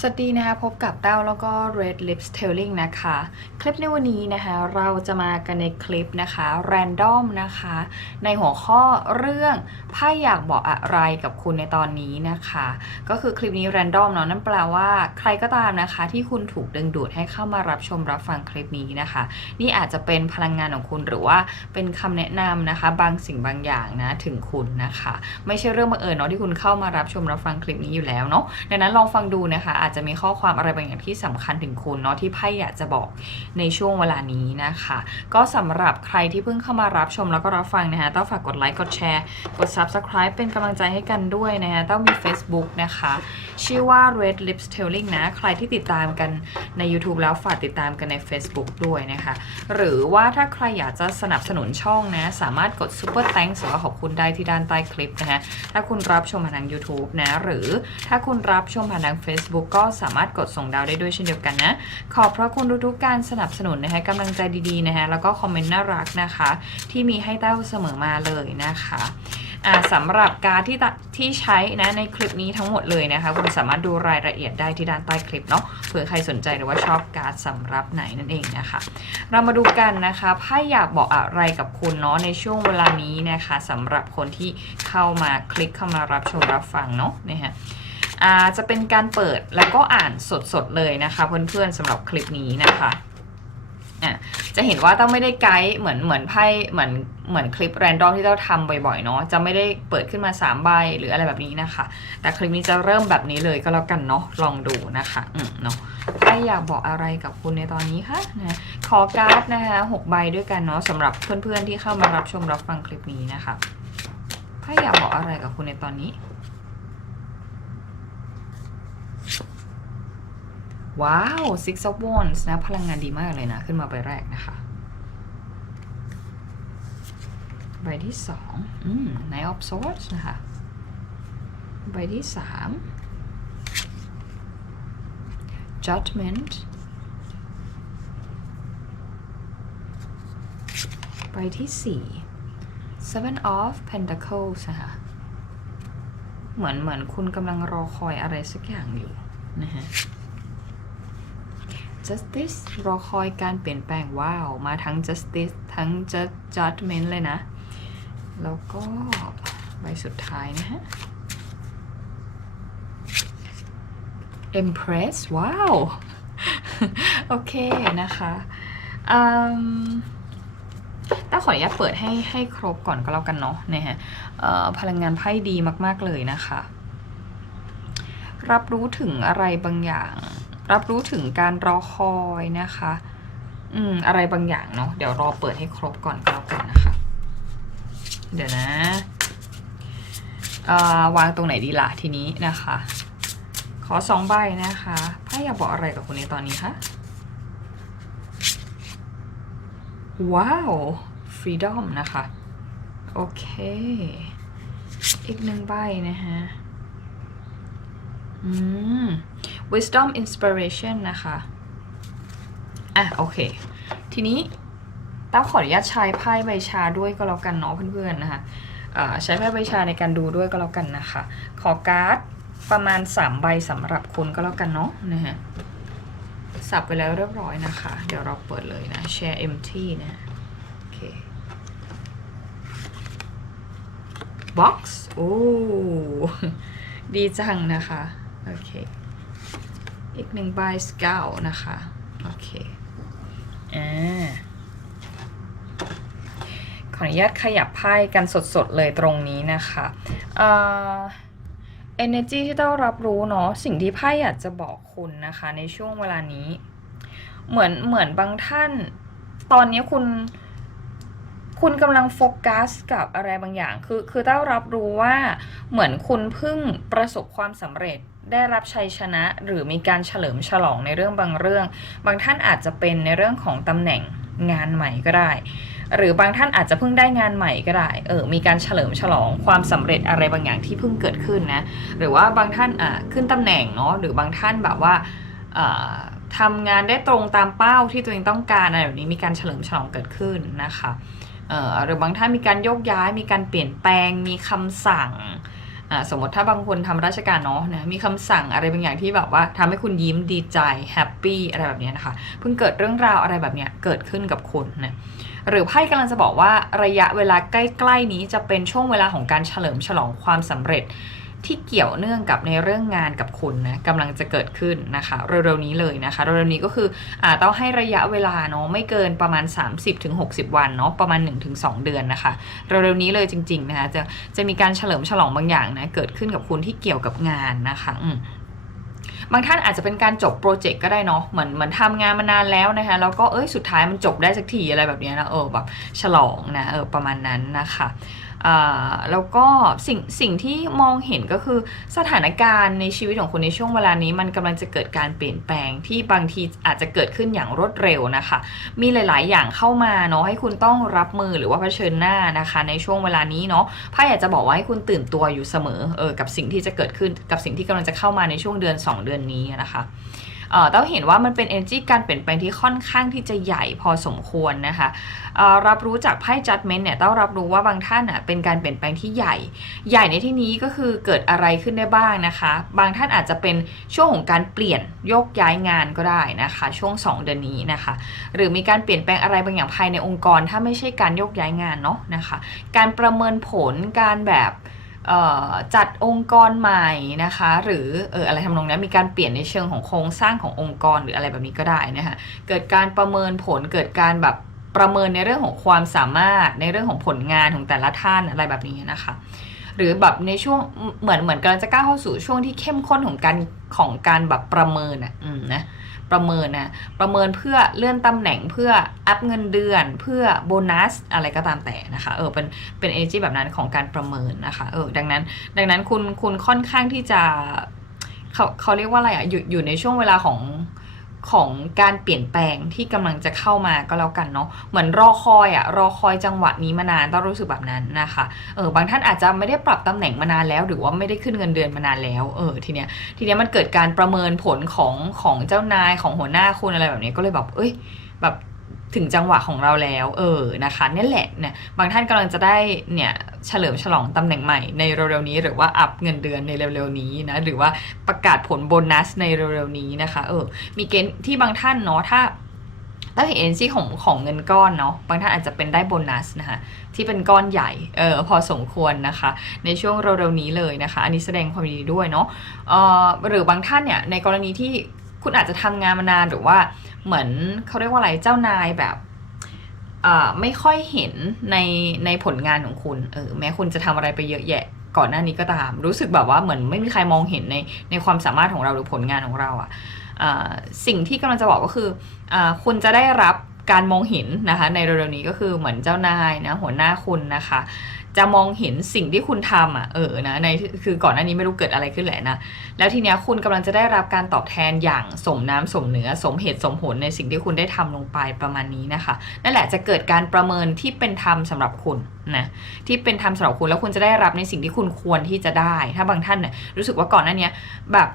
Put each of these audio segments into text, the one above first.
สวัสดีนะคะ พบกับแต้วแล้วก็ Red Lips Telling นะคะ คลิปในวันนี้นะคะ เราจะมากันในคลิปนะคะ Random นะคะ ในหัวข้อเรื่องไพ่อยากบอกอะไรกับคุณในตอนนี้นะคะ ก็คือคลิปนี้ Random เนาะนั่นแปลว่าใครก็ตามนะคะ ที่คุณถูกดึงดูดให้เข้ามารับชมรับฟังคลิปนี้นะคะ นี่อาจจะเป็นพลังงานของคุณหรือว่าเป็นคำแนะนำนะคะ บางสิ่งบางอย่างนะถึงคุณนะคะ ไม่ใช่เรื่องบังเอิญเนาะที่คุณเข้ามารับชมรับฟังคลิปนี้อยู่แล้วเนาะดังนั้นลองฟังดูนะคะอาจจะมีข้อความอะไรบางอย่างที่สำคัญถึงคุณเนาะที่ไพ่อยากจะบอกในช่วงเวลานี้นะคะ ก็สำหรับใครที่เพิ่งเข้ามารับชมแล้วก็รับฟังนะคะต้องฝากกดไลค์กดแชร์ กด subscribe เป็นกำลังใจให้กันด้วยนะคะต้องมี Facebook นะคะ ชื่อว่า Red Lips Telling นะ ใครที่ติดตามกันใน YouTube แล้วฝากติดตามกันใน Facebook ด้วยนะคะ หรือว่าถ้าใครอยากจะสนับสนุนช่องนะ สามารถกด Super Thanks หรือว่าขอบคุณได้ที่ด้านใต้คลิปนะคะถ้าคุณรับชมผ่านทาง YouTube นะ หรือถ้าคุณรับชมผ่านทาง Facebook ก็็สามารถกดส่งดาวได้ด้วยเช่นเดียวกันนะ ขอบพระคุณทุกๆการสนับสนุนนะคะกำลังใจดีๆนะคะแล้วก็คอมเมนต์น่ารักนะคะ ที่มีให้เต้าเสมอมาเลยนะคะสำหรับการที่ตะที่ใช้นะในคลิปนี้ทั้งหมดเลยนะคะ คุณสามารถดูรายละเอียดได้ที่ด้านใต้คลิปเนาะเผื่อใครสนใจหรือว่าชอบการสำหรับไหนนั่นเองนะคะ เรามาดูกันนะคะไพ่อยากบอกอะไรกับคุณเนาะในช่วงเวลานี้นะคะสำหรับคนที่เข้ามาคลิกเข้ามารับชมรับฟังเนาะนะฮะ อ่าจะเป็นการเปิดแล้วก็อ่านสดๆเลยนะคะ เพื่อนๆสำหรับคลิปนี้นะคะอะจะเห็นว่าต้องไม่ได้ไกด์เหมือนเหมือนไพ่เหมือนเหมือนคลิปแรนดอมที่เราทำบ่อยๆเนาะจะไม่ได้เปิดขึ้นมา3ใบหรืออะไรแบบนี้นะคะ แต่คลิปนี้จะเริ่มแบบนี้เลยก็แล้วกันเนาะลองดูนะคะอืมเนาะไพ่อยากบอกอะไรกับคุณในตอนนี้คะนะขอการ์ดนะคะหกใบด้วยกันเนาะสำหรับเพื่อนๆที่เข้ามารับชมรับฟังคลิปนี้นะคะไพ่อยากบอกอะไรกับคุณในตอนนี้ ว้าว six of wands นะ พลังงานดีมากเลยนะ ขึ้นมาใบแรกนะคะ ใบที่สองอืม nine of swords นะคะ ใบที่สาม judgment ไปที่4 seven of pentacles นะคะ เหมือนเหมือนคุณกำลังรอคอยอะไรสักอย่างอยู่นะฮะ justice รอคอยการเปลี่ยนแปลงว้าว มาทั้ง justice ทั้ง Judgment เลยนะ แล้วก็ใบสุดท้ายนะฮะ Empress ว้าว โอเคนะคะอืม ต้องขออนุญาตเปิดให้ให้ครบก่อนก็แล้วกันเนาะนะฮะพลังงานไพ่ดีมาก ๆ เลยนะคะ รับรู้ถึงอะไรบางอย่าง รับรู้ถึงการรอคอยนะคะ อืมอะไรบางอย่างเนาะเดี๋ยวรอเปิดให้ครบก่อนก็แล้วกันนะคะ เดี๋ยวนะวางตรงไหนดีล่ะทีนี้นะคะ ขอสองใบนะคะไพ่อยากบอกอะไรกับคุณในตอนนี้คะ ว้าว freedom นะคะ โอเค อีกหนึ่งใบนะฮะ อืม wisdom inspiration นะคะ อะ โอเค ทีนี้ต้าขออนุญาตใช้ไพ่ใบชาด้วยก็แล้วกันเนาะเพื่อนๆนะคะใช้ไพ่ใบชาในการดูด้วยก็แล้วกันนะคะ ขอการ์ดประมาณ 3 ใบสำหรับคุณก็แล้วกันเนาะนะฮะ สับไปแล้วเรียบร้อยนะคะ เดี๋ยวเราเปิดเลยนะ share empty นะโอเค box โอ้ดีจังนะคะ โอเค อีกหนึ่งใบ scout นะคะ โอเคอ่าขออนุญาตขยับไพ่กันสดๆเลยตรงนี้นะคะ เอ่อ energy ที่ต้องรับรู้เนาะสิ่งที่ไพ่อยากจะบอกคุณนะคะ ในช่วงเวลานี้ เหมือนเหมือนบางท่าน ตอนนี้คุณ คุณกำลังโฟกัสกับอะไรบางอย่าง คือคือต้องรับรู้ว่าเหมือนคุณเพิ่งประสบความสำเร็จได้รับชัยชนะหรือมีการเฉลิมฉลองในเรื่องบางเรื่อง บางท่านอาจจะเป็นในเรื่องของตำแหน่งงานใหม่ก็ได้ หรือบางท่านอาจจะเพิ่งได้งานใหม่ก็ได้เออมีการเฉลิมฉลองความสำเร็จอะไรบางอย่างที่เพิ่งเกิดขึ้นนะหรือว่าบางท่านอ่าขึ้นตำแหน่งเนาะหรือบางท่านแบบว่าทำงานได้ตรงตามเป้าที่ตัวเองต้องการอะไรแบบนี้มีการเฉลิมฉลองเกิดขึ้นนะคะหรือบางท่านมีการโยกย้าย มีการเปลี่ยนแปลง มีคำสั่งสมมติถ้าบางคนทำราชการเนาะนะมีคำสั่งอะไรบางอย่างที่แบบว่าทำให้คุณยิ้มดีใจแฮปปี้อะไรแบบนี้นะคะเพิ่งเกิดเรื่องราวอะไรแบบเนี้ยเกิดขึ้นกับคุณนะ หรือไพ่กำลังจะบอกว่าระยะเวลาใกล้ๆนี้จะเป็นช่วงเวลาของการเฉลิมฉลองความสำเร็จที่เกี่ยวเนื่องกับในเรื่องงานกับคุณนะกำลังจะเกิดขึ้นนะคะเร็วๆนี้เลยนะคะเร็วๆนี้ก็คืออาต้องให้ระยะเวลาเนาะไม่เกินประมาณ 30-60 วันเนาะประมาณ 1-2 เดือนนะคะเร็วๆนี้เลยจริงๆนะคะจะจะมีการเฉลิมฉลองบางอย่างนะเกิดขึ้นกับคุณที่เกี่ยวกับงานนะคะอืม บางท่านอาจจะเป็นการจบโปรเจกต์ก็ได้เนาะเหมือนเหมือนทำงานมานานแล้วนะคะแล้วก็เอ้ยสุดท้ายมันจบได้สักทีอะไรแบบนี้นะเออแบบฉลองนะเออประมาณนั้นนะคะ แล้วก็สิ่งสิ่งที่มองเห็นก็คือสถานการณ์ในชีวิตของคุณในช่วงเวลานี้ มันกำลังจะเกิดการเปลี่ยนแปลงที่บางทีอาจจะเกิดขึ้นอย่างรวดเร็วนะคะ มีหลาย ๆ อย่างเข้ามาเนาะให้คุณต้องรับมือหรือว่าเผชิญหน้านะคะ ในช่วงเวลานี้เนาะไพ่อยากจะบอกว่าให้คุณตื่นตัวอยู่เสมอเออกับสิ่งที่จะเกิดขึ้นกับสิ่งที่กำลังจะเข้ามาในช่วงเดือน 2 เดือนนี้นะคะ เต้องเห็นว่ามันเป็น energy การเปลี่ยนแปลงที่ค่อนข้างที่จะใหญ่พอสมควรนะคะรับรู้จากไพ่ judgment เนี่ยต้องรับรู้ว่าบางท่านอะเป็นการเปลี่ยนแปลงที่ใหญ่ ใหญ่ในที่นี้ก็คือเกิดอะไรขึ้นได้บ้างนะคะ บางท่านอาจจะเป็นช่วงของการเปลี่ยนโยกย้ายงานก็ได้นะคะ ช่วง 2 เดือนนี้นะคะ หรือมีการเปลี่ยนแปลงอะไรบางอย่างภายในองค์กร ถ้าไม่ใช่การโยกย้ายงานเนาะนะคะ การประเมินผลการแบบ จัดองค์กรใหม่นะคะ หรือเอออะไรทำนองนี้มีการเปลี่ยนในเชิงของโครงสร้างขององค์กรหรืออะไรแบบนี้ก็ได้นะคะเกิดการประเมินผลเกิดการแบบประเมินในเรื่องของความสามารถในเรื่องของผลงานของแต่ละท่านอะไรแบบนี้นะคะ หรือแบบในช่วงเหมือนเหมือนกำลังจะก้าวเข้าสู่ช่วงที่เข้มข้นของการของการแบบประเมินอะอืมนะประเมินนะประเมินเพื่อเลื่อนตำแหน่งเพื่ออัพเงินเดือน เพื่อโบนัสอะไรก็ตามแต่นะคะเออเป็นเป็น energy แบบนั้นของการประเมินนะคะเออดังนั้น ดังนั้นคุณคุณค่อนข้างที่จะเขาเขาเรียกว่าอะไรอะอยู่อยู่ในช่วงเวลาของ ของการเปลี่ยนแปลงที่กำลังจะเข้ามาก็แล้วกันเนาะเหมือนรอคอยอะรอคอยจังหวะนี้มานานต้องรู้สึกแบบนั้นนะคะเออบางท่านอาจจะไม่ได้ปรับตำแหน่งมานานแล้ว หรือว่าไม่ได้ขึ้นเงินเดือนมานานแล้วเออทีเนี้ยทีเนี้ยมันเกิดการประเมินผลของของเจ้านายของหัวหน้าคุณอะไรแบบนี้ก็เลยแบบเอ้ยแบบ ถึงจังหวะของเราแล้ว เออนะคะนี่แหละเนี่ยบางท่านกำลังจะได้เนี่ยเฉลิมฉลองตำแหน่งใหม่ในเร็วๆนี้หรือว่าอัพเงินเดือนในเร็วๆนี้นะหรือว่าประกาศผลโบนัสในเร็วๆนี้นะคะเออมีเกณฑ์ที่บางท่านเนาะถ้าถ้าเห็นเอ็นซีของของเงินก้อนเนาะบางท่านอาจจะเป็นได้โบนัสนะคะที่เป็นก้อนใหญ่เออพอสมควรนะคะ ในช่วงเร็วๆนี้เลยนะคะ อันนี้แสดงความดีด้วยเนาะเออหรือบางท่านเนี่ยในกรณีที่ คุณอาจจะทำงานมานานหรือว่าเหมือนเขาเรียกว่าอะไรเจ้านายแบบไม่ค่อยเห็นในในผลงานของคุณเออแม้คุณจะทำอะไรไปเยอะแยะก่อนหน้านี้ก็ตาม รู้สึกแบบว่าเหมือนไม่มีใครมองเห็นในในความสามารถของเราหรือผลงานของเราอะอะสิ่งที่กำลังจะบอกก็คืออคุณจะได้รับ การมองเห็นนะคะในเร็วๆนี้ก็คือเหมือนเจ้านายนะหัวหน้าคุณนะคะ จะมองเห็นสิ่งที่คุณทำอะเออนะในคือก่อนหน้านี้ไม่รู้เกิดอะไรขึ้นแหละนะแล้วทีเนี้ยคุณกำลังจะได้รับการตอบแทนอย่างสมน้ำสมเนื้อสมเหตุสมผลในสิ่งที่คุณได้ทำลงไปประมาณนี้นะคะนั่นแหละจะเกิดการประเมินที่เป็นธรรมสำหรับคุณนะที่เป็นธรรมสำหรับคุณแล้วคุณจะได้รับในสิ่งที่คุณควรที่จะได้ ถ้าบางท่านเนี่ยรู้สึกว่าก่อนหน้าเนี้ยแบบ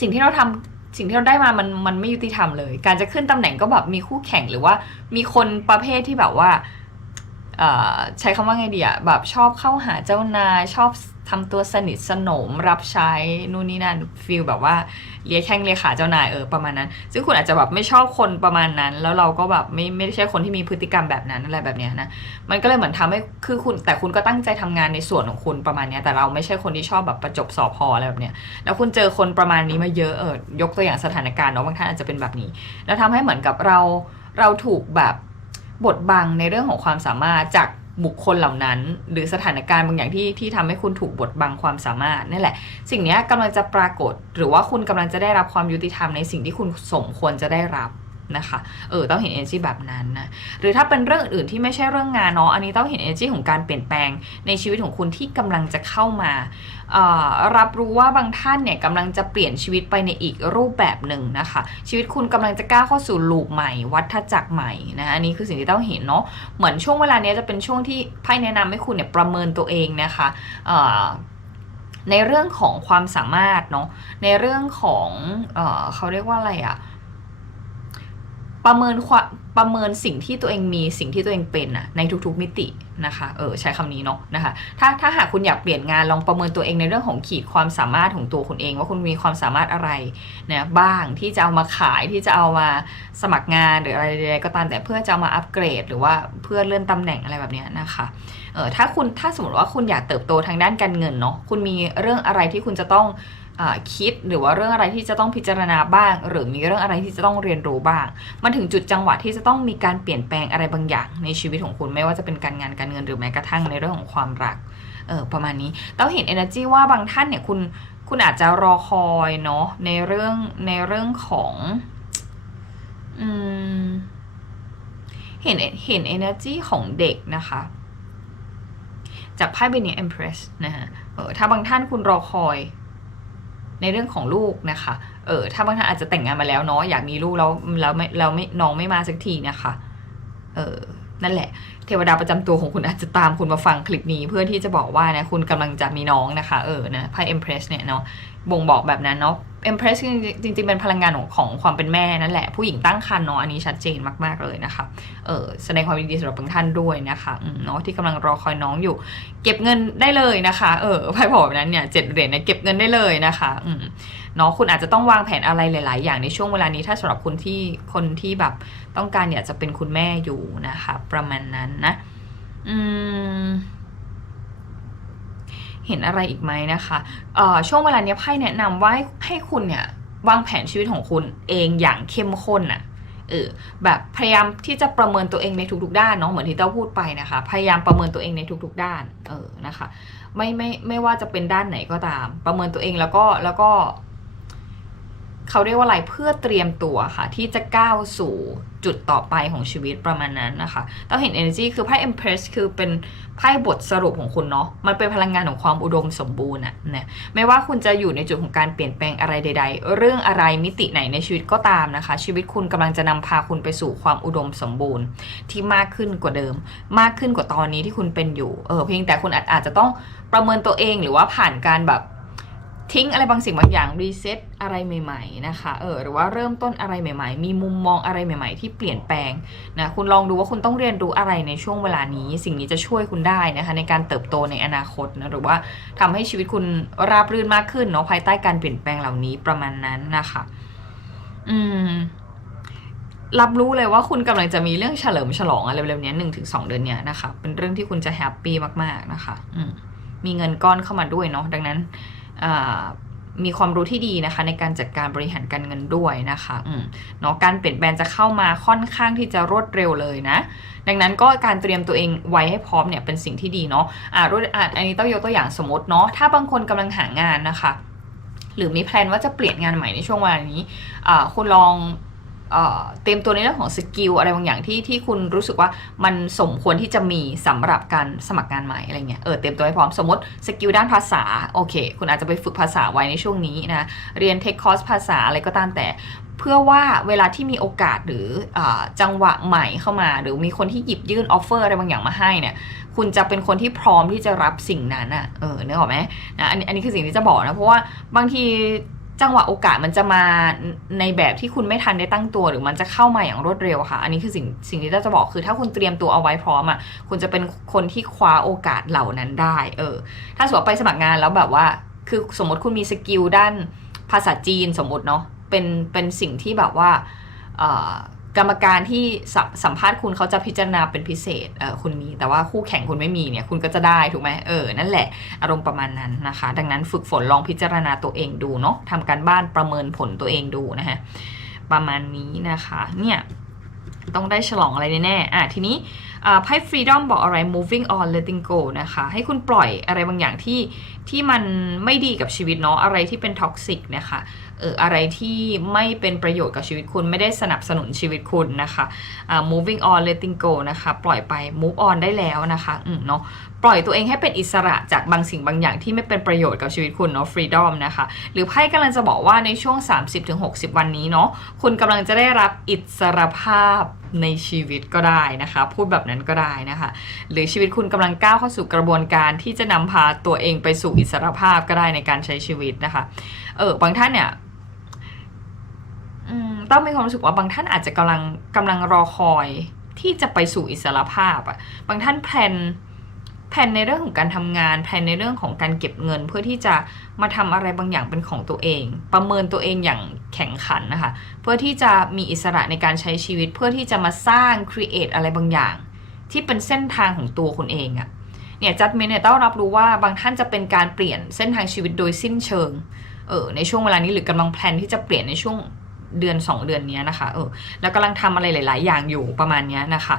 สิ่งที่เราทำ สิ่งที่เราได้มามันมันไม่ยุติธรรมเลย การจะขึ้นตำแหน่งก็แบบมีคู่แข่งหรือว่ามีคนประเภทที่แบบว่าใช้คำว่าไงดีอะแบบชอบเข้าหาเจ้านายชอบ ทำตัวสนิทสนมรับใช้นู่นนี่นั่นฟีลแบบว่าเลี้ยแข้งเลี้ยขาเจ้านายเออประมาณนั้น ซึ่งคุณอาจจะแบบไม่ชอบคนประมาณนั้น แล้วเราก็แบบไม่ไม่ได้ใช่คนที่มีพฤติกรรมแบบนั้นอะไรแบบเนี้ยนะมันก็เลยเหมือนทำให้คือคุณแต่คุณก็ตั้งใจทำงานในส่วนของคุณประมาณเนี้ยแต่เราไม่ใช่คนที่ชอบแบบประจบสอบพออะไรแบบเนี้ยแล้วคุณเจอคนประมาณนี้มาเยอะเออยกตัวอย่างสถานการณ์เนาะบางท่านอาจจะเป็นแบบนี้ แล้วทำให้เหมือนกับเราเราถูกแบบบดบังในเรื่องของความสามารถจาก บุคคลเหล่านั้น หรือสถานการณ์บางอย่างที่ที่ทำให้คุณถูกบดบังความสามารถนี่แหละ สิ่งนี้กำลังจะปรากฏ หรือว่าคุณกำลังจะได้รับความยุติธรรมในสิ่งที่คุณสมควรจะได้รับ นะคะเออต้องเห็น energy แบบนั้นนะหรือถ้าเป็นเรื่องอื่นที่ไม่ใช่เรื่องงานเนาะอันนี้ต้องเห็น energy ของการเปลี่ยนแปลงในชีวิตของคุณที่กำลังจะเข้ามาออรับรู้ว่าบางท่านเนี่ยกำลังจะเปลี่ยนชีวิตไปในอีกรูปแบบหนึ่งนะคะ ชีวิตคุณกำลังจะก้าวเข้าสู่ลูปใหม่ วัฏจักรใหม่นะอันนี้คือสิ่งที่ต้องเห็นเนาะเหมือนช่วงเวลานี้จะเป็นช่วงที่ไพ่แนะนำให้คุณเนี่ยประเมินตัวเองนะคะในเรื่องของความสามารถเนาะในเรื่องของเออเขาเรียกว่าอะไรอะ ประเมินความประเมินสิ่งที่ตัวเองมีสิ่งที่ตัวเองเป็นอะในทุกๆมิตินะคะเออใช้คำนี้เนาะนะคะถ้าถ้าหากคุณอยากเปลี่ยนงานลองประเมินตัวเองในเรื่องของขีดความสามารถของตัวคุณเอง ว่าคุณมีความสามารถอะไรนะบ้างที่จะเอามาขายที่จะเอามาสมัครงานหรืออะไรใดๆก็ตามแต่เพื่อจะามาอัปเกรด หรือว่าเพื่อเลื่อนตำแหน่งอะไรแบบเนี้ยนะคะเออถ้าคุณถ้าสมมติว่าคุณอยากเติบโตทางด้านการเงินเนาะคุณมีเรื่องอะไรที่คุณจะต้อง คิดหรือว่าเรื่องอะไรที่จะต้องพิจารณาบ้าง หรือมีเรื่องอะไรที่จะต้องเรียนรู้บ้าง มันถึงจุดจังหวะที่จะต้องมีการเปลี่ยนแปลงอะไรบางอย่าง ในชีวิตของคุณไม่ว่าจะเป็นการงานการเงินหรือแม้กระทั่งในเรื่องของความรักเออประมาณนี้เต้าเห็น energy ว่าบางท่านเนี่ยคุณคุณอาจจะรอคอยเนาะในเรื่องในเรื่องของอืมเห็นเห็น energy ของเด็กนะคะจากไพ่ใบนี้ Empress นะฮะเออถ้าบางท่านคุณรอคอย ในเรื่องของลูกนะคะ เออถ้าบางท่านอาจจะแต่งงานมาแล้วเนาะอยากมีลูกแล้วแล้วไม่แล้วไม่น้องไม่มาสักทีนะคะ เออนั่นแหละ เทวดาประจำตัวของคุณอาจจะตามคุณมาฟังคลิปนี้เพื่อที่จะบอกว่านะคุณกำลังจะมีน้องนะคะ เออนะไพ่ Empress เนี่ยเนาะบ่งบอกแบบนั้นเนาะ Empress จริงๆ เป็นพลังงานของของความเป็นแม่นั่นแหละ ผู้หญิงตั้งครรภ์เนาะอันนี้ชัดเจนมากๆเลยนะคะเออแสดงความยินดีสำหรับบางท่านด้วยนะคะเนาะที่กำลังรอคอยน้องอยู่ เก็บเงินได้เลยนะคะเออไพ่บอแบบนั้นเนี่ยเจ็ดเหรียญเนี่ยเก็บเงินได้เลยนะคะอืมเนาะคุณอาจจะต้องวางแผนอะไรหลาย ๆ อย่างในช่วงเวลานี้ถ้าสำหรับคุณที่คนที่แบบต้องการอยากจะเป็นคุณแม่อยู่นะคะ ประมาณนั้นนะอืม เห็นอะไรอีกไหมนะคะเอ่อช่วงเวลานี้ไพ่แนะนำว่าให้ให้คุณเนี่ยวางแผนชีวิตของคุณเองอย่างเข้มข้นน่ะเออแบบพยายามที่จะประเมินตัวเองในทุกๆด้านเนาะเหมือนที่เต้าพูดไปนะคะ พยายามประเมินตัวเองในทุกๆด้านเออนะคะไม่ไม่ไม่ว่าจะเป็นด้านไหนก็ตาม ประเมินตัวเองแล้วก็แล้วก็ เขาเรียกว่าอะไรเพื่อเตรียมตัวค่ะ ที่จะก้าวสู่จุดต่อไปของชีวิตประมาณนั้นนะคะต้องเห็น energy คือไพ่ empress คือเป็นไพ่บทสรุปของคุณเนาะมันเป็นพลังงานของความอุดมสมบูรณ์อะนะไม่ว่าคุณจะอยู่ในจุดของการเปลี่ยนแปลงอะไรใด ๆ เรื่องอะไรมิติไหนในชีวิตก็ตามนะคะ ชีวิตคุณกำลังจะนำพาคุณไปสู่ความอุดมสมบูรณ์ ที่มากขึ้นกว่าเดิม มากขึ้นกว่าตอนนี้ที่คุณเป็นอยู่เออเพียงแต่คุณอาจอาจจะต้องประเมินตัวเองหรือว่าผ่านการแบบ ทิ้งอะไรบางสิ่งบางอย่างรีเซ็ตอะไรใหม่ ๆ นะคะ เออหรือว่าเริ่มต้นอะไรใหม่ ๆ มีมุมมองอะไรใหม่ ๆ ที่เปลี่ยนแปลงนะคุณลองดูว่าคุณต้องเรียนรู้อะไรในช่วงเวลานี้ สิ่งนี้จะช่วยคุณได้นะคะ ในการเติบโตในอนาคตนะหรือว่าทำให้ชีวิตคุณราบรื่นมากขึ้นเนาะภายใต้การเปลี่ยนแปลงเหล่านี้ประมาณนั้นนะคะ อืมรับรู้เลยว่าคุณกำลังจะมีเรื่องเฉลิมฉลองอะไรเร็วๆนี้หนึ่งถึงสองเดือนเนี้ยนะคะ เป็นเรื่องที่คุณจะแฮปปี้มากๆนะคะ อืมมีเงินก้อนเข้ามาด้วยเนาะดังนั้น มีความรู้ที่ดีนะคะ ในการจัดการบริหารการเงินด้วยนะคะอืมเนาะการเปลี่ยนแปลงจะเข้ามาค่อนข้างที่จะรวดเร็วเลยนะ ดังนั้นก็การเตรียมตัวเองไว้ให้พร้อมเนี่ยเป็นสิ่งที่ดีเนาะอ่ารวดอะอันนี้ต้องยกตัวอย่างสมมติเนาะถ้าบางคนกำลังหางานนะคะ หรือมีแพลนว่าจะเปลี่ยนงานใหม่ในช่วงเวลานี้อ่าคุณลอง เตรียมตัวในเรื่องของสกิลอะไรบางอย่างที่ที่คุณรู้สึกว่ามันสมควรที่จะมีสำหรับการสมัครงานใหม่อะไรเงี้ยเออเตรียมตัวให้พร้อมสมมติสกิลด้านภาษาโอเค คุณอาจจะไปฝึกภาษาไว้ในช่วงนี้นะเรียนเทคคอร์สภาษาอะไรก็ตามแต่เพื่อว่าเวลาที่มีโอกาสหรืออจังหวะใหม่เข้ามา หรือมีคนที่หยิบยื่นออฟเฟอร์อะไรบางอย่างมาให้เนี่ยคุณจะเป็นคนที่พร้อมที่จะรับสิ่งนั้นอะเออเนื้อออกไหมนะอันนี้อันนี้คือสิ่งที่จะบอกนะเพราะว่าบางที จังหวะโอกาสมันจะมาในแบบที่คุณไม่ทันได้ตั้งตัว หรือมันจะเข้ามาอย่างรวดเร็วค่ะ อันนี้คือสิ่งสิ่งที่เราจะบอกคือ ถ้าคุณเตรียมตัวเอาไว้พร้อมอะคุณจะเป็นคนที่คว้าโอกาสเหล่านั้นได้ เออ ถ้าสมมติไปสมัครงานแล้วแบบว่า คือสมมติคุณมีสกิลด้านภาษาจีนสมมติเนาะเป็นเป็นสิ่งที่แบบว่า กรรมการที่สสัมภาษณ์คุณเขาจะพิจารณาเป็นพิเศษเออคุณมี แต่ว่าคู่แข่งคุณไม่มีเนี่ยคุณก็จะได้ถูกไหมเออนั่นแหละอารมณ์ประมาณนั้นนะคะ ดังนั้นฝึกฝนลองพิจารณาตัวเองดูเนาะทำการบ้านประเมินผลตัวเองดูนะฮะประมาณนี้นะคะเนี่ยต้องได้ฉลองอะไรแน่ๆอะทีนี้ ไพ่ freedom บอกอะไร moving on letting go นะคะ ให้คุณปล่อยอะไรบางอย่างที่ที่มันไม่ดีกับชีวิตเนาะอะไรที่เป็นท็อกซิกนะคะเอออะไรที่ไม่เป็นประโยชน์กับชีวิตคุณไม่ได้สนับสนุนชีวิตคุณนะคะ uh, moving on letting go นะคะ ปล่อยไป move on ได้แล้วนะคะอืมเนาะ ปล่อยตัวเองให้เป็นอิสระจากบางสิ่งบางอย่างที่ไม่เป็นประโยชน์กับชีวิตคุณเนาะ freedom นะคะ หรือไพ่กำลังจะบอกว่าในช่วง 30-60 วันนี้เนาะคุณกำลังจะได้รับอิสรภาพในชีวิตก็ได้นะคะ พูดแบบนั้นก็ได้นะคะ หรือชีวิตคุณกำลังก้าวเข้าสู่กระบวนการที่จะนำพาตัวเองไปสู่อิสรภาพก็ได้ในการใช้ชีวิตนะคะ เออบางท่านเนี่ยต้องมีความรู้สึกว่าบางท่านอาจจะกำลังกำลังรอคอยที่จะไปสู่อิสรภาพอะบางท่านแพลน แพลนในเรื่องของการทำงานแพลนในเรื่องของการเก็บเงิน เพื่อที่จะมาทำอะไรบางอย่างเป็นของตัวเอง ประเมินตัวเองอย่างแข่งขันนะคะ เพื่อที่จะมีอิสระในการใช้ชีวิต เพื่อที่จะมาสร้างครีเอทอะไรบางอย่าง ที่เป็นเส้นทางของตัวคุณเองอะเนี่ยจัดเมนเนี่ยต้องรับรู้ว่าบางท่านจะเป็นการเปลี่ยนเส้นทางชีวิตโดยสิ้นเชิงเออในช่วงเวลานี้หรือกำลังแพลนที่จะเปลี่ยนในช่วงเดือน 2 เดือนนี้นะคะเออแล้วกำลังทำอะไรหลาย ๆ อย่างอยู่ประมาณนี้นะคะ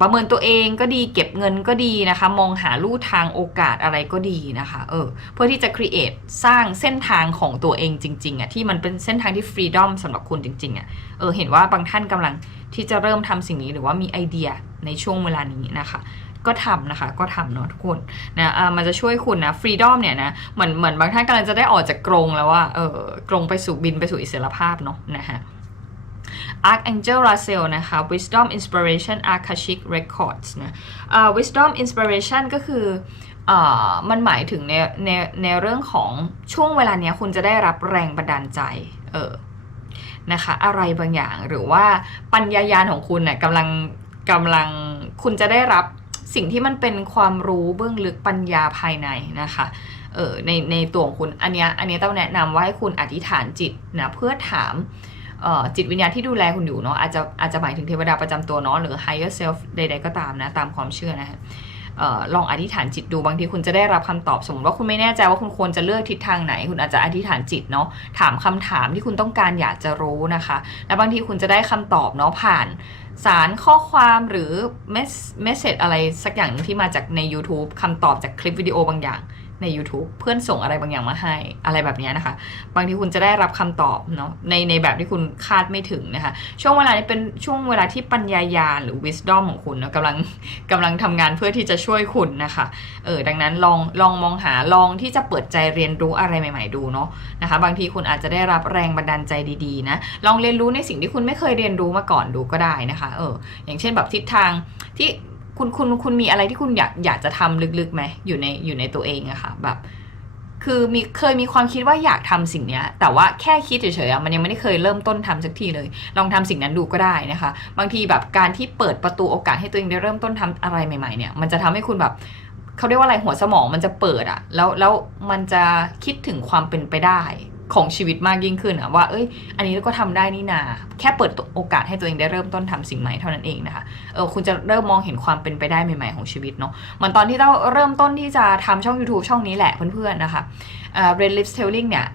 ประเมินตัวเองก็ดีเก็บเงินก็ดีนะคะ มองหาลู่ทางโอกาสอะไรก็ดีนะคะเออเพื่อที่จะ create สร้างเส้นทางของตัวเองจริงๆอะที่มันเป็นเส้นทางที่ freedom สำหรับคุณจริงๆอะเออเห็นว่าบางท่านกำลังที่จะเริ่มทำสิ่งนี้หรือว่ามีไอเดียในช่วงเวลานี้นะคะก็ทำนะคะก็ทำเนาะทุกคนนะอ่ามันจะช่วยคุณนะฟรีดอมเนี่ยนะเหมือนเหมือนบางท่านกำลังจะได้ออกจากกรงแล้วว่าเออกรงไปสู่บินไปสู่อิสรภาพเนาะนะฮะ Archangel Raziel นะคะ Wisdom Inspiration Akashic Records นะอ่า Wisdom Inspiration ก็คือมันหมายถึงในในในเรื่องของช่วงเวลาเนี้ยคุณจะได้รับแรงบันดาลใจ เออ นะคะ อะไรบางอย่างหรือว่าปัญญายาณของคุณเนี่ยกำลังกำลังคุณจะได้รับสิ่งที่มันเป็นความรู้เบื้องลึกปัญญาภายในนะคะ เออในในตัวของคุณอันเนี้ยอันเนี้ยต้องแนะนำว่าให้คุณอธิษฐานจิตนะเพื่อถาม จิตวิญญาณที่ดูแลคุณอยู่เนาะอาจจะอาจจะหมายถึงเทวดาประจำตัวเนาะหรือ higher self ใด ๆ ก็ตามนะ ตามความเชื่อนะฮะเอ่อลองอธิษฐานจิตดูบางทีคุณจะได้รับคำตอบสมมติว่าคุณไม่แน่ใจว่าคุณควรจะเลือกทิศทางไหน คุณอาจจะอธิษฐานจิตเนาะถามคำถามที่คุณต้องการอยากจะรู้นะคะ แล้วบางทีคุณจะได้คำตอบเนาะผ่านสารข้อความหรือเมสเมสเซจอะไรสักอย่างหนึ่งที่มาจากใน YouTube คำตอบจากคลิปวิดีโอบางอย่าง ใน YouTube เพื่อนส่งอะไรบางอย่างมาให้อะไรแบบนี้นะคะ บางทีคุณจะได้รับคำตอบเนาะในในแบบที่คุณคาดไม่ถึงนะคะ ช่วงเวลานี้เป็นช่วงเวลาที่ปัญญายาณหรือ wisdom ของคุณเนาะกำลังกำลังทำงานเพื่อที่จะช่วยคุณนะคะเออดังนั้นลองลองมองหาลองที่จะเปิดใจเรียนรู้อะไรใหม่ ๆ ดูเนาะนะคะ บางทีคุณอาจจะได้รับแรงบันดาลใจดีๆนะลองเรียนรู้ในสิ่งที่คุณไม่เคยเรียนรู้มาก่อนดูก็ได้นะคะ เอออย่างเช่นแบบทิศทางที่ คุณคุณคุณมีอะไรที่คุณอยากอยากจะทำลึกๆไหมอยู่ในอยู่ในตัวเองอะค่ะแบบ คือมีเคยมีความคิดว่าอยากทำสิ่งเนี้ย แต่ว่าแค่คิดเฉยๆอะมันยังไม่ได้เคยเริ่มต้นทำสักทีเลย ลองทำสิ่งนั้นดูก็ได้นะคะ บางทีแบบการที่เปิดประตูโอกาสให้ตัวเองได้เริ่มต้นทำอะไรใหม่ ๆเนี่ยมันจะทำให้คุณแบบเขาเรียกว่าอะไรหัวสมองมันจะเปิดอะแล้วแล้วมันจะคิดถึงความเป็นไปได้ ของชีวิตมากยิ่งขึ้นอะว่าเอ้ย อันนี้ก็ทำได้นี่นา แค่เปิดโอกาสให้ตัวเองได้เริ่มต้นทำสิ่งใหม่เท่านั้นเองนะคะเออคุณจะเริ่มมองเห็นความเป็นไปได้ใหม่ ๆของชีวิตเนาะเหมือนตอนที่เราเริ่มต้นที่จะทำช่อง YouTube ช่องนี้แหละเพื่อนๆนะคะ uh, Red Lips Telling เนี่ย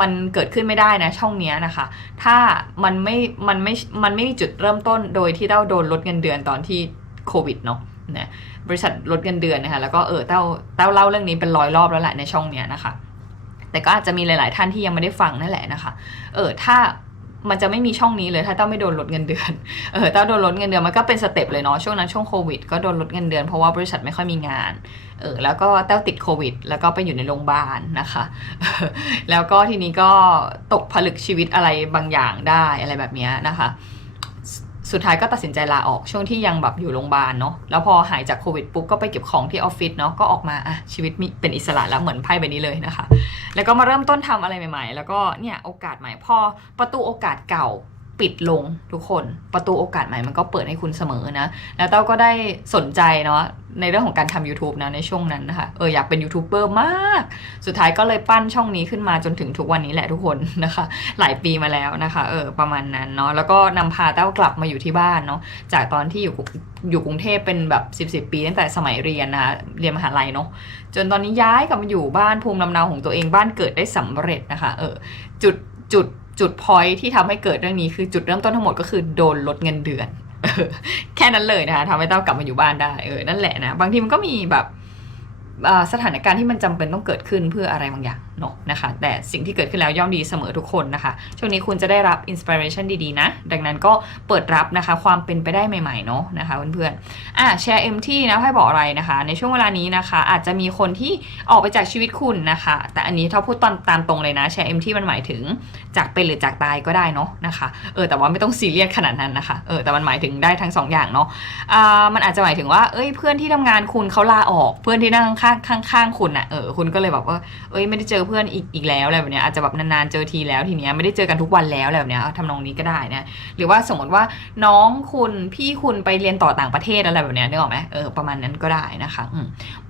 มันเกิดขึ้นไม่ได้นะช่องนี้นะคะ ถ้ามันไม่ มันไม่ มันไม่มีจุดเริ่มต้นโดยที่เต้าโดนลดเงินเดือนตอนที่โควิดเนาะนะบริษัทลดเงินเดือนนะคะแล้วก็เออเต้าเต้าเล่าเรื่องนี้เป็นร้อยรอบแล้วแหละในช่องเนี้ยนะคะ แต่ก็อาจจะมีหลาย ๆ ท่านที่ยังไม่ได้ฟังนั่นแหละนะคะ เออถ้ามันจะไม่มีช่องนี้เลยถ้าเต้าไม่โดนลดเงินเดือน เออเต้าโดนลดเงินเดือนมันก็เป็นสเต็ปเลยเนาะช่วงนั้นช่วงโควิดก็โดนลดเงินเดือนเพราะว่าบริษัทไม่ค่อยมีงาน เออแล้วก็เต้าติดโควิด แล้วก็ไปอยู่ในโรงพยาบาลนะคะ แล้วก็ทีนี้ก็ตกผลึกชีวิตอะไรบางอย่างได้อะไรแบบเนี้ยนะคะ สุดท้ายก็ตัดสินใจลาออกช่วงที่ยังแบบอยู่โรงพยาบาลเนาะแล้วพอหายจากโควิดปุ๊บก็ไปเก็บของที่ออฟฟิศเนาะก็ออกมาอะชีวิตมีเป็นอิสระแล้วเหมือนไพ่ใบนี้เลยนะคะ แล้วก็มาเริ่มต้นทำอะไรใหม่ ๆ แล้วก็เนี่ยโอกาสใหม่พอประตูโอกาสเก่า ปิดลงทุกคนประตูโอกาสใหม่มันก็เปิดให้คุณเสมอนะ แล้วเต้าก็ได้สนใจเนาะในเรื่องของการทำ YouTube นะในช่วงนั้นนะคะเอออยากเป็นยูทูบเบอร์มาก สุดท้ายก็เลยปั้นช่องนี้ขึ้นมาจนถึงทุกวันนี้แหละทุกคนนะคะ หลายปีมาแล้วนะคะเออประมาณนั้นเนาะแล้วก็นำพาเต้ากลับมาอยู่ที่บ้านเนาะจากตอนที่อยู่อยู่กรุงเทพเป็นแบบ 10บสปีตั้งแต่สมัยเรียนนะคะเรียนมหาลัยเนาะจนตอนนี้ย้ายกลับมาอยู่บ้านภูมิลำเนาของตัวเองบ้านเกิดได้สำเร็จนะคะเออจุดจุด จุดพอยที่ทำให้เกิดเรื่องนี้คือจุดเริ่มต้นทั้งหมดก็คือโดนลดเงินเดือนแค่นั้นเลยนะคะทำให้เต้ากลับมาอยู่บ้านได้เออนั่นแหละนะบางทีมันก็มีแบบสถานการณ์ที่มันจำเป็นต้องเกิดขึ้นเพื่ออะไรบางอย่าง เนาะนะคะ แต่สิ่งที่เกิดขึ้นแล้วย่อมดีเสมอทุกคนนะคะ ช่วงนี้คุณจะได้รับอินสปิเรชันดีๆนะ ดังนั้นก็เปิดรับนะคะ ความเป็นไปได้ใหม่ๆเนาะนะคะเพื่อนๆอะแชร์เอ็มที่นะให้บอกอะไรนะคะ ในช่วงเวลานี้นะคะ อาจจะมีคนที่ออกไปจากชีวิตคุณนะคะ แต่อันนี้ถ้าพูดตอนตามตรงเลยนะแชร์เอ็มที่มันหมายถึงจากเป็นหรือจากตายก็ได้เนาะนะคะเออแต่ว่าไม่ต้องซีเรียสขนาดนั้นนะคะเออแต่มันหมายถึงได้ทั้งสองอย่างเนาะอ่ามันอาจจะหมายถึงว่าเอ้ยเพื่อนที่ทำงานคุณเขาลาออก เพื่อนที่นั่งข้างข้างข้างคุณอะเออคุณก็เลยแบบว่าเอ้ยไม่ได้เจอเพื่อนอีกอีกแล้วอะไรแบบเนี้ยอาจจะแบบนานๆเจอทีแล้วทีเนี้ยไม่ได้เจอกันทุกวันแล้วอะไรแบบเนี้ยทำนองนี้ก็ได้นะหรือว่าสมมติว่าน้องคุณพี่คุณไปเรียนต่อต่างประเทศอะไรแบบเนี้ยนึกออกไหมเออประมาณนั้นก็ได้นะคะ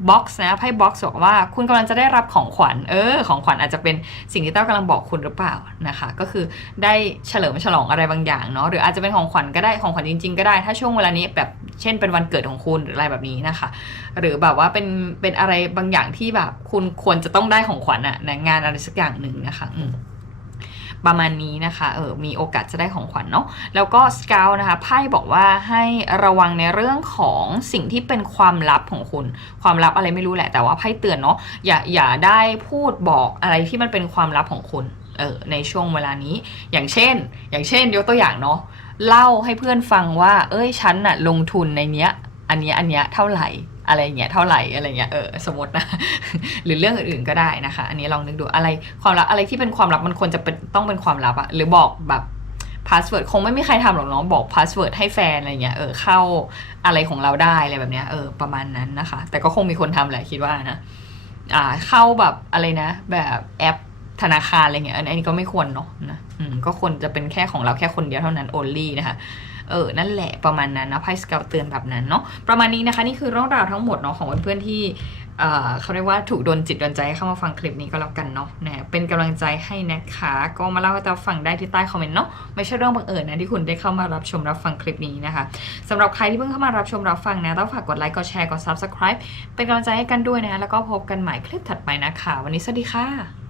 บ็อกซ์นะไพ่บ็อกซ์บอกว่าคุณกำลังจะได้รับของขวัญเออของขวัญอาจจะเป็นสิ่งที่เต้ากำลังบอกคุณหรือเปล่านะคะ ก็คือได้เฉลิมฉลองอะไรบางอย่างเนาะหรืออาจจะเป็นของขวัญก็ได้ของขวัญจริง ๆ ก็ได้ถ้าช่วงเวลานี้แบบเช่นเป็นวันเกิดของคุณหรืออะไรแบบนี้นะคะ หรือแบบว่าเป็นเป็นอะไรบางอย่างที่แบบคุณควรจะต้องได้ของขวัญอะนะงานอะไรสักอย่างหนึ่งนะคะอืมประมาณนี้นะคะเออมีโอกาสจะได้ของขวัญเนาะแล้วก็สเกลนะคะไพ่บอกว่าให้ระวังในเรื่องของสิ่งที่เป็นความลับของคุณ ความลับอะไรไม่รู้แหละแต่ว่าไพ่เตือนเนาะอย่าอย่าได้พูดบอกอะไรที่มันเป็นความลับของคุณเออในช่วงเวลานี้ อย่างเช่น อย่างเช่นยกตัวอย่างเนาะเล่าให้เพื่อนฟังว่า เอ้ยฉันน่ะลงทุนในเนี้ยอันเนี้ยอันเนี้ยเท่าไหร่ อะไรเงี้ยเท่าไหร่อะไรเงี้ยเออสมมตินะ หรือเรื่องอื่นๆก็ได้นะคะ อันนี้ลองนึกดูอะไรความลับอะไรที่เป็นความลับมันควรจะเป็นต้องเป็นความลับอะหรือบอกแบบพาสเวิร์ดคงไม่มีใครทำหรอกเนาะบอกพาสเวิร์ดให้แฟนอะไรเงี้ยเออเข้าอะไรของเราได้อะไรแบบเนี้ยเออประมาณนั้นนะคะ แต่ก็คงมีคนทำแหละคิดว่านะอ่าเข้าแบบอะไรนะ แบบแอปธนาคารอะไรเงี้ยอันอันนี้ก็ไม่ควรเนาะนะอืมก็ควรจะเป็นแค่ของเราแค่คนเดียวเท่านั้น only นะคะ เออนั่นแหละประมาณนั้นนะไพ่สเกลเตือนแบบนั้นเนาะประมาณนี้นะคะนี่คือเรื่องราวทั้งหมดเนาะของเพื่อนๆที่เอ่เขาเรียกว่าถูกโดนจิตโดนใจให้เข้ามาฟังคลิปนี้ก็แล้วกันเนาะนะเป็นกำลังใจให้นะคะ ก็มาเล่าให้เราฟังได้ที่ใต้คอมเมนต์เนาะไม่ใช่เรื่องบังเอิญนะที่คุณได้เข้ามารับชมรับฟังคลิปนี้นะคะสำหรับใครที่เพิ่งเข้ามารับชมรับฟังนะต้องฝากกดไลค์กดแชร์กด subscribe เป็นกำลังใจให้กันด้วยนะแล้วก็พบกันใหม่คลิปถัดไปนะคะ วันนี้สวัสดีค่ะ